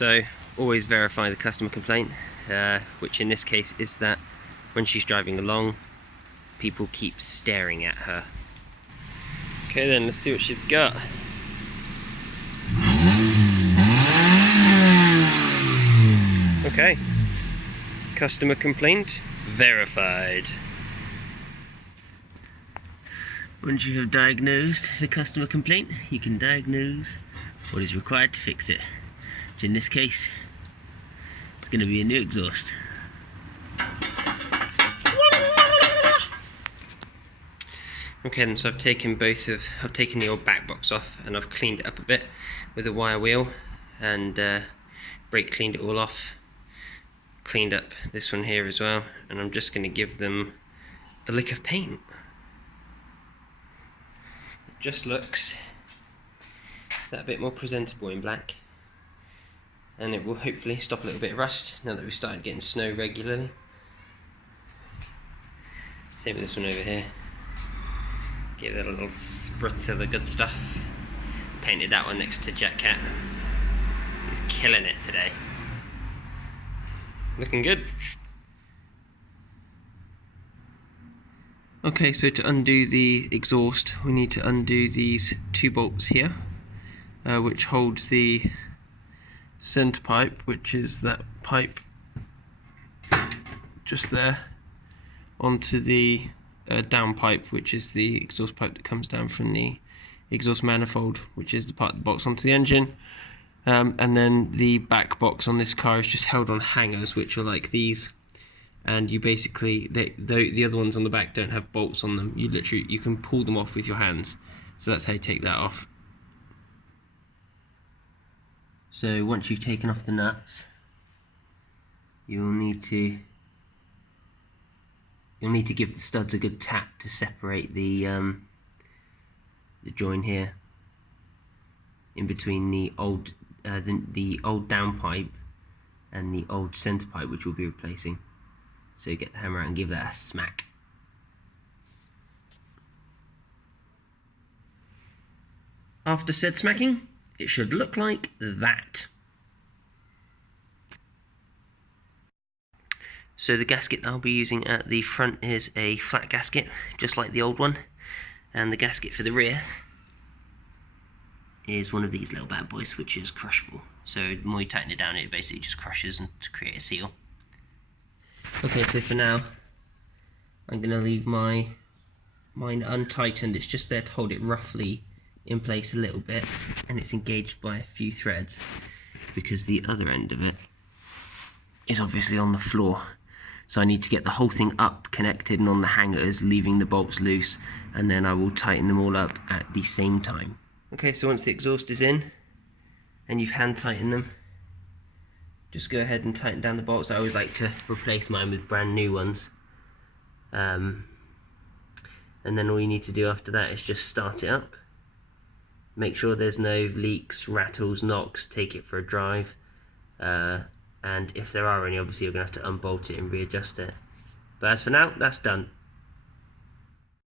So always verify the customer complaint, which in this case is that when she's driving along, people keep staring at her. Okay then, let's see what she's got. Okay, customer complaint verified. Once you have diagnosed the customer complaint, you can diagnose what is required to fix it. Which in this case, it's going to be a new exhaust. Okay, then, so I've taken the old back box off and I've cleaned it up a bit with a wire wheel and brake cleaned it all off. Cleaned up this one here as well, and I'm just going to give them a lick of paint. It just looks that bit more presentable in black, and it will hopefully stop a little bit of rust now that we've started getting snow regularly. Same with this one over here. Give it a little spritz of the good stuff. Painted that one next to Jet Cat. He's killing it today. Looking good. Okay, so to undo the exhaust, we need to undo these two bolts here, which hold the centre pipe, which is that pipe just there, onto the down pipe, which is the exhaust pipe that comes down from the exhaust manifold, which is the part that bolts onto the engine. And then the back box on this car is just held on hangers, which are like these, and you basically, the other ones on the back don't have bolts on them. You can pull them off with your hands, so that's how you take that off. So once you've taken off the nuts, you'll need to give the studs a good tap to separate the join here in between the old down pipe and the old centre pipe, which we'll be replacing. So get the hammer out and give that a smack. After said smacking, it should look like that. So the gasket I'll be using at the front is a flat gasket, just like the old one, and the gasket for the rear is one of these little bad boys, which is crushable. So the more you tighten it down, it basically just crushes and to create a seal. Okay, so for now, I'm going to leave mine untightened. It's just there to hold it roughly in place a little bit, and it's engaged by a few threads because the other end of it is obviously on the floor. So I need to get the whole thing up, connected and on the hangers, leaving the bolts loose, and then I will tighten them all up at the same time. Okay, so once the exhaust is in and you've hand tightened them, just go ahead and tighten down the bolts. I always like to replace mine with brand new ones. And then all you need to do after that is just start it up. Make sure there's no leaks, rattles, knocks, take it for a drive. And if there are any, obviously you're going to have to unbolt it and readjust it. But as for now, that's done.